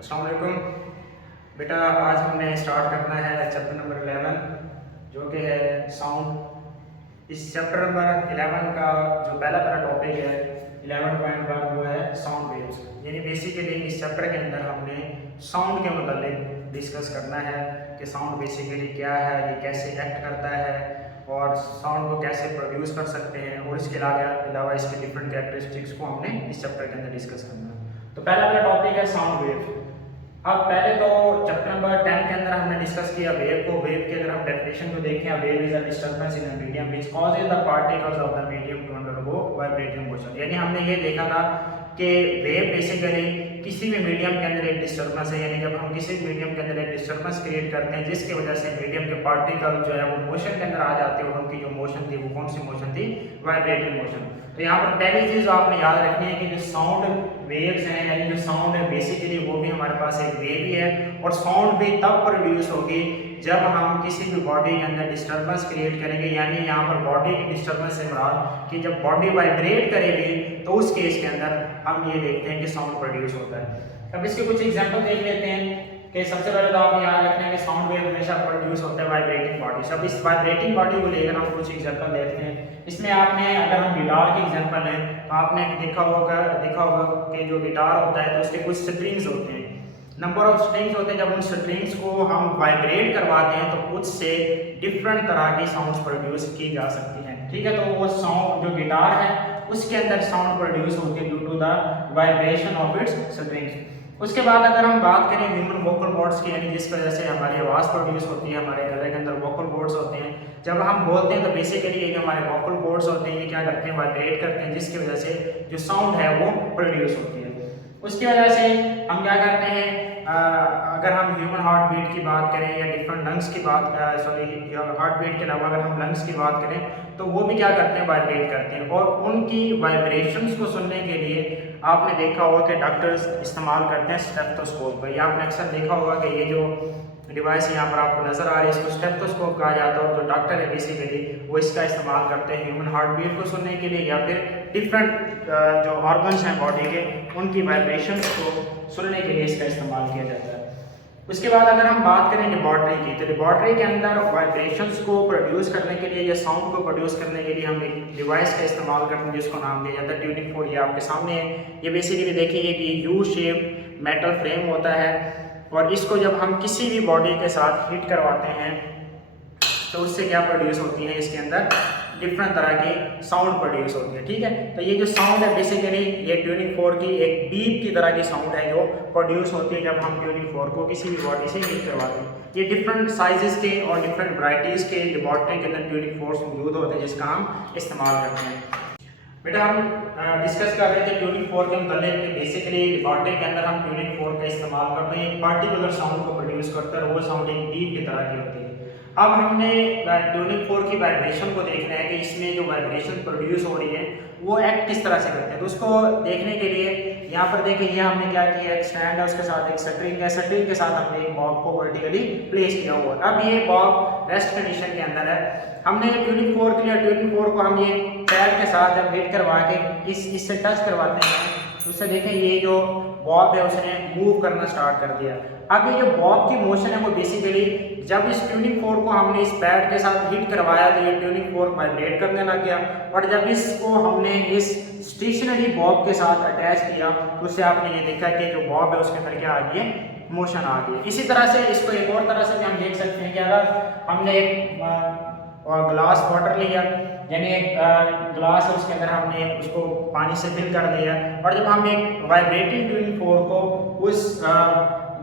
अस्सलाम वालेकुम बेटा। आज हमने स्टार्ट करना है चैप्टर नंबर 11 जो कि है साउंड। इस चैप्टर नंबर 11 का जो पहला टॉपिक है 11.1 वो है साउंड वेव्स। यानी बेसिकली इस चैप्टर के अंदर हमने साउंड के मतलब डिस्कस करना है कि साउंड बेसिकली क्या है, ये कैसे एक्ट करता है और साउंड को कैसे प्रोड्यूस कर सकते हैं, और इसके अलावा इसके डिफरेंट कैरेक्टरिस्टिक्स को हमने इस चैप्टर के अंदर डिस्कस करना है। तो पहला टॉपिक है साउंड वेव। अब पहले तो चैप्टर नंबर 10 के अंदर हमने डिस्कस किया वेव को। वेव के अगर हम डेफिनेशन को देखें, wave is a disturbance in a medium which causes the particles of the medium to undergo vibrating motion. यानी हमने ये देखा था कि वेव बेसिकली किसी भी मीडियम के अंदर एक डिस्टर्बेंस है। यानी जब हम किसी भी मीडियम के अंदर एक डिस्टर्बेंस क्रिएट करते हैं जिसकी वजह से मीडियम के पार्टिकल जो है वो मोशन के अंदर आ जाते हैं, और उनकी जो मोशन थी वो कौन सी मोशन थी? Vibrating motion. तो यहाँ पर पहली चीज आपने याद रखनी है कि जो साउंड वेव्स हैं, यानी जो साउंड है बेसिकली वो भी हमारे पास एक वेव ही है, और साउंड भी तब प्रोड्यूस होगी जब हम किसी भी बॉडी के अंदर डिस्टर्बेंस क्रिएट करेंगे। यानी यहाँ पर बॉडी की डिस्टर्बेंस से मुराद कि जब बॉडी वाइब्रेट करेगी तो उस केस के अंदर हम ये देखते हैं कि साउंड प्रोड्यूस होता है। अब इसके कुछ एग्जांपल देख लेते हैं कि सबसे पहले तो आप याद रखना है कि साउंड वेव हमेशा प्रोड्यूस होता है वाइब्रेटिंग बॉडी से। अब इस वाइब्रेटिंग बॉडी को लेकर हम कुछ एग्जांपल देखते हैं। इसमें आपने अगर हम गिटार की एग्जांपल लें तो आपने देखा होगा कि जो गिटार होता है तो उसके कुछ स्ट्रिंग्स होते हैं, नंबर ऑफ स्ट्रिंग्स होते हैं। जब उन स्ट्रिंग्स को हम वाइब्रेट करवाते हैं तो उससे डिफरेंट तरह की साउंड्स प्रोड्यूस की जा सकती हैं। ठीक है, तो वो साउंड जो गिटार है उसके अंदर साउंड प्रोड्यूस होती है due to the vibration of its strings. उसके बाद अगर हम बात करें ह्यूमन वोकल कॉर्ड्स की, यानी जिस वजह से हमारी आवाज़ प्रोड्यूस होती है, हमारे गले के अंदर वोकल कॉर्ड्स होते हैं। जब हम बोलते हैं तो बेसिकली ये जो हमारे वोकल कॉर्ड्स होते हैं ये क्या करते हैं? वाइब्रेट करते हैं, जिसकी वजह से जो साउंड है वो प्रोड्यूस होती है। उसकी वजह से हम क्या करते हैं, अगर हम ह्यूमन हार्ट बीट की बात करें या डिफरेंट लंग्स की बात, हार्ट बीट के अलावा अगर हम लंग्स की बात करें तो वो भी क्या करते हैं? वाइब्रेट करते हैं, और उनकी वाइब्रेशंस को सुनने के लिए आपने देखा होगा कि डॉक्टर्स इस्तेमाल करते हैं स्टेथोस्कोप का। या आपने अक्सर देखा होगा कि ये जो डिवाइस यहाँ पर आपको नजर आ रही है इसको स्टेथोस्कोप कहा जाता है, और जो डॉक्टर है बेसिकली वो इसका इस्तेमाल करते हैं ह्यूमन हार्ट बीट को सुनने के लिए, या फिर डिफरेंट जो ऑर्गन्स हैं बॉडी के उनकी वाइब्रेशंस को सुनने के लिए इसका इस्तेमाल किया जाता है। उसके बाद अगर हम बात करें लेबोरेटरी की, तो लेबोरेटरी के अंदर वाइब्रेशंस को प्रोड्यूस करने के लिए या साउंड को प्रोड्यूस करने के लिए हम एक डिवाइस का इस्तेमाल करते हैं जिसको नाम दिया जाता है ट्यूनिंग फोर्क। ये आपके सामने है। ये बेसिकली देखिए कि यू शेप मेटल फ्रेम होता है, और इसको जब हम किसी भी बॉडी के साथ हिट करवाते हैं तो उससे क्या प्रोड्यूस होती है? इसके अंदर डिफरेंट तरह की साउंड प्रोड्यूस होती है। ठीक है, तो ये जो साउंड है बेसिकली ये ट्यूनिंग फोर्क की एक बीप की तरह की साउंड है जो प्रोड्यूस होती है जब हम ट्यूनिंग फोर्क को किसी भी बॉडी से हिट करवाते हैं। ये डिफरेंट साइजेस के और डिफरेंट वैरायटीज़ के लेबोरेटरी के अंदर ट्यूनिंग फोर्क्स मौजूद होते हैं जिसका हम इस्तेमाल करते हैं। बेटा हम डिस्कस कर रहे थे ट्यूनिंग फोर्क के मतलब कि बेसिकली लेबोरेटरी के अंदर हम ट्यूनिंग फोर्क का इस्तेमाल करते हैं, एक पर्टिकुलर साउंड को प्रोड्यूस करता है, और वो साउंड एक बीप की तरह की होती है। अब हमने ट्यूनिंग फोर्क की वाइब्रेशन को देखना है कि इसमें जो वाइब्रेशन प्रोड्यूस हो रही है वो एक्ट किस तरह से करते हैं। तो उसको देखने के लिए यहाँ पर देखिए ये हमने क्या किया, एक स्टैंड है उसके साथ एक स्ट्रिंग है, स्ट्रिंग के साथ हमने एक बॉब को वर्टिकली प्लेस किया हुआ है। अब ये बॉब रेस्ट कंडीशन के अंदर है। हमने ये ट्यूनिंग फोर्क लिया, ट्यूनिंग फोर्क को हम ये पैर के साथ जब हिट करवा के इससे टच करवाते हैं तो उससे देखें ये जो बॉब है उसने मूव करना स्टार्ट कर दिया। अब ये जो बॉब की मोशन है वो बेसिकली जब इस ट्यूनिंग फोर्क को हमने इस पैड के साथ हिट करवाया तो ये ट्यूनिंग फोर्क वाइब्रेट करने लग गया, और जब इसको हमने इस स्टेशनरी बॉब के साथ अटैच किया तो उससे आपने ये देखा कि जो बॉब है उसके अंदर क्या आ गई है? मोशन आ गई। इसी तरह से इसको एक और तरह से भी हम देख सकते हैं कि अगर हमने एक ग्लास वाटर लिया, यानी एक ग्लास है उसके अंदर हमने उसको पानी से फिल कर दिया, और जब हम एक वाइब्रेटिंग ट्यूनिंग फोर्क को उस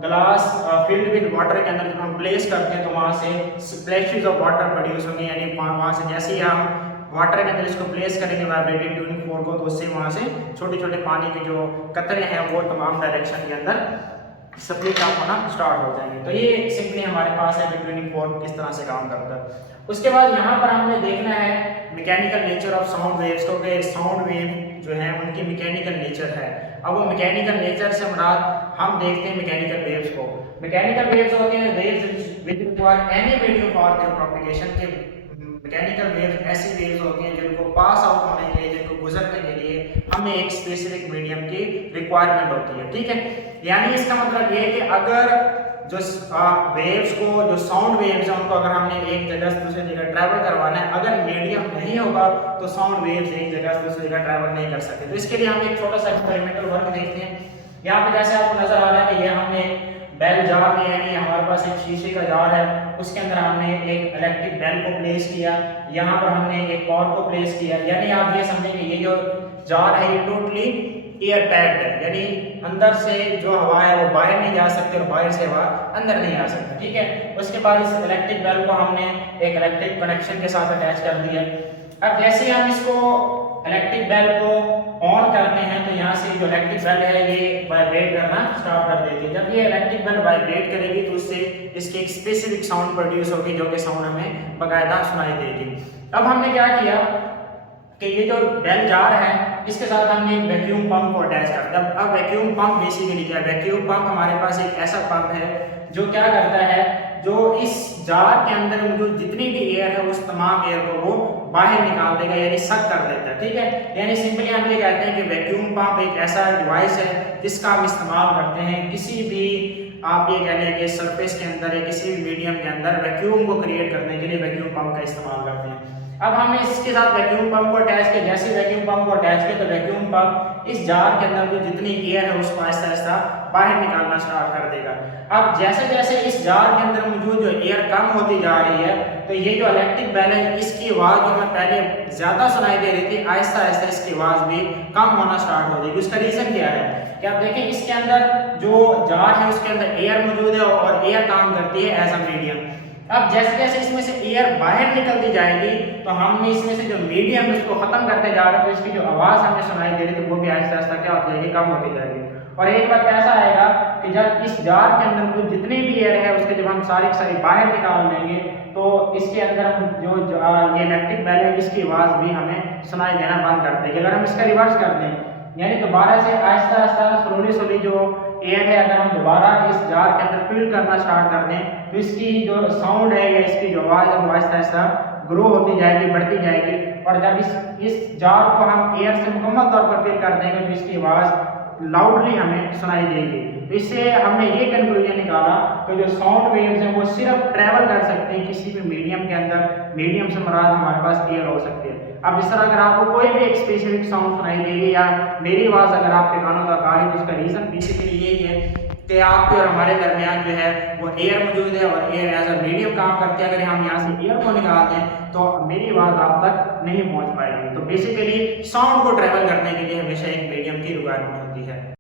ग्लास फिल्ड विद वाटर के अंदर जब हम प्लेस करते हैं तो वहाँ से स्प्लैशेस ऑफ वाटर प्रोड्यूस होंगे। यानी वहाँ से जैसे ही हम वाटर के अंदर इसको प्लेस करेंगे वाइब्रेटिंग ट्यूनिंग फोर्क को तो उससे वहाँ से छोटे छोटे पानी के जो कतरे हैं वो तमाम डायरेक्शन के अंदर स्प्लिट ऑफ होना स्टार्ट हो जाएंगे। तो ये सिंपली हमारे पास है कि ट्यूनिंग फोर्क किस तरह से काम करता है। उसके बाद यहाँ पर हमने देखना है mechanical nature of sound waves को, कि साउंड वेव जो है उनकी मैकेनिकल नेचर है। अब वो मैकेनिकल नेचर से मुराद हम देखते हैं मैकेनिकल वेव्स को। मैकेनिकल वेव्स होते हैं waves with require any medium for their propagation के। मैकेनिकल वेव्स ऐसी वेव्स होती हैं जिनको पास आउट होने के लिए, जिनको गुजरने के लिए हमें एक स्पेसिफिक मीडियम की रिक्वायरमेंट होती है, ठीक है। यानी इसका मतलब ये है कि अगर जो वेव्स को, जो साउंड वेव्स हैं उनको अगर हमने एक जगह से दूसरी जगह ट्रैवल करवाना है, अगर मीडियम नहीं होगा तो साउंड वेव्स एक जगह से दूसरी जगह ट्रैवल नहीं कर सकते। तो इसके लिए हम एक छोटा सा एक्सपेरिमेंटल वर्क देखते हैं। यहाँ पे जैसे आपको नजर आ रहा है कि ये हमने बेल जार में, यानी हमारे पास एक शीशे का जार है, उसके अंदर हमने एक इलेक्ट्रिक बेल को प्लेस किया, यहाँ पर हमने एक कॉर्ड को प्लेस किया। यानी आप ये समझें कि ये जो जार है ये टोटली एयर पैक्ड है, यानी अंदर से जो हवा है वो बाहर नहीं जा सकती और बाहर से हवा अंदर नहीं आ सकती, ठीक है। उसके बाद इस इलेक्ट्रिक बेल को हमने एक इलेक्ट्रिक कनेक्शन के साथ अटैच कर दिया। अब जैसे ही हम इसको इलेक्ट्रिक बेल को ऑन करते हैं तो यहाँ से जो इलेक्ट्रिक बेल है ये वाइब्रेट करना स्टार्ट कर देती है। जब ये इलेक्ट्रिक बेल वाइब्रेट करेगी तो उससे इसकी एक स्पेसिफिक साउंड प्रोड्यूस होगी, जो कि साउंड हमें बाकायदा सुनाई देगी। अब हमने क्या किया कि ये जो बेल जार है इसके साथ हमने एक वैक्यूम पंप को अटैच कर दिया। अब वैक्यूम पंप बेसिकली क्या है? वैक्यूम पंप हमारे पास एक ऐसा पंप है जो क्या करता है, जो इस जार के अंदर मौजूद जितनी भी एयर है उस तमाम एयर को वो बाहर निकाल देगा, यानी सक कर देता है, ठीक है। यानी सिंपली हम ये कहते हैं कि वैक्यूम पंप एक ऐसा डिवाइस है जिसका हम इस्तेमाल करते हैं किसी भी, आप ये कह लें कि सरफेस के अंदर या किसी भी मीडियम के अंदर वैक्यूम को क्रिएट करने के लिए वैक्यूम पंप का इस्तेमाल करते हैं। अब हमने इसके साथ वैक्यूम पंप को अटैच किया। जैसे वैक्यूम पंप को अटैच किया तो वैक्यूम पंप इस जार के अंदर जो जितनी एयर है उसको आहिस्ता आहिस्ता बाहर निकालना स्टार्ट कर देगा। अब जैसे जैसे इस जार के अंदर मौजूद जो एयर कम होती जा रही है तो ये जो इलेक्ट्रिक बेल है इसकी आवाज़ जो हमें पहले ज़्यादा सुनाई दे रही थी, आहिस्ता आहिस्ता इसकी आवाज़ भी कम होना स्टार्ट हो जाएगी। उसका रीज़न क्या है कि आप देखें इसके अंदर जो जार है उसके अंदर एयर मौजूद है और एयर काम करती है एज अ मीडियम। अब जैसे जैसे इसमें से एयर बाहर निकलती जाएगी तो हमने इसमें से जो मीडियम है उसको खत्म करते जा रहे हैं, तो इसकी जो आवाज़ हमें सुनाई दे रही थी वो भी आहिस्ता आहिस्ता क्या होती जाएगी, कम होती जाएगी। और एक बात ऐसा आएगा कि जब इस जार के अंदर जो जितनी भी एयर है उसके जब हम सारी सारी बाहर निकाल देंगे तो इसके अंदर हम जो ये इलेक्ट्रिक बेल है इसकी आवाज़ भी हमें सुनाई देना बंद कर देगी। अगर हम इसका रिवर्स कर दें, यानी दोबारा से आहिस्ता आहिस्ता स्लोली जो एयर है अगर हम दोबारा इस जार के अंदर फिल करना स्टार्ट कर दें तो इसकी जो साउंड है या इसकी जो आवाज़ है वो आहिस्ता आहिस्ता ग्रो होती जाएगी, बढ़ती जाएगी। और जब इस जार को हम एयर से मुकम्मल तौर पर फिल कर देंगे तो इसकी आवाज़ लाउडली हमें सुनाई देगी। तो इससे हमने ये कंक्लूजन निकाला कि जो साउंड वेव्स हैं वो सिर्फ ट्रैवल कर सकते हैं किसी भी मीडियम के अंदर। मीडियम से मुराद हमारे पास एयर हो सकती है। अब इस तरह अगर आपको कोई भी एक स्पेसिफिक साउंड सुनाई दे रही है या मेरी आवाज़ अगर आपके कानों तक आ रही है तो उसका रीज़न बेसिकली यही है कि आपके और हमारे दरमियान जो है वो एयर मौजूद है और एयर एज अ मीडियम काम करती है। अगर हम यहाँ से एयर को निकाल दें तो मेरी आवाज़ आप तक नहीं पहुँच पाएगी। तो बेसिकली साउंड को ट्रैवल करने के लिए हमेशा एक मीडियम की रिक्वायरमेंट होती है।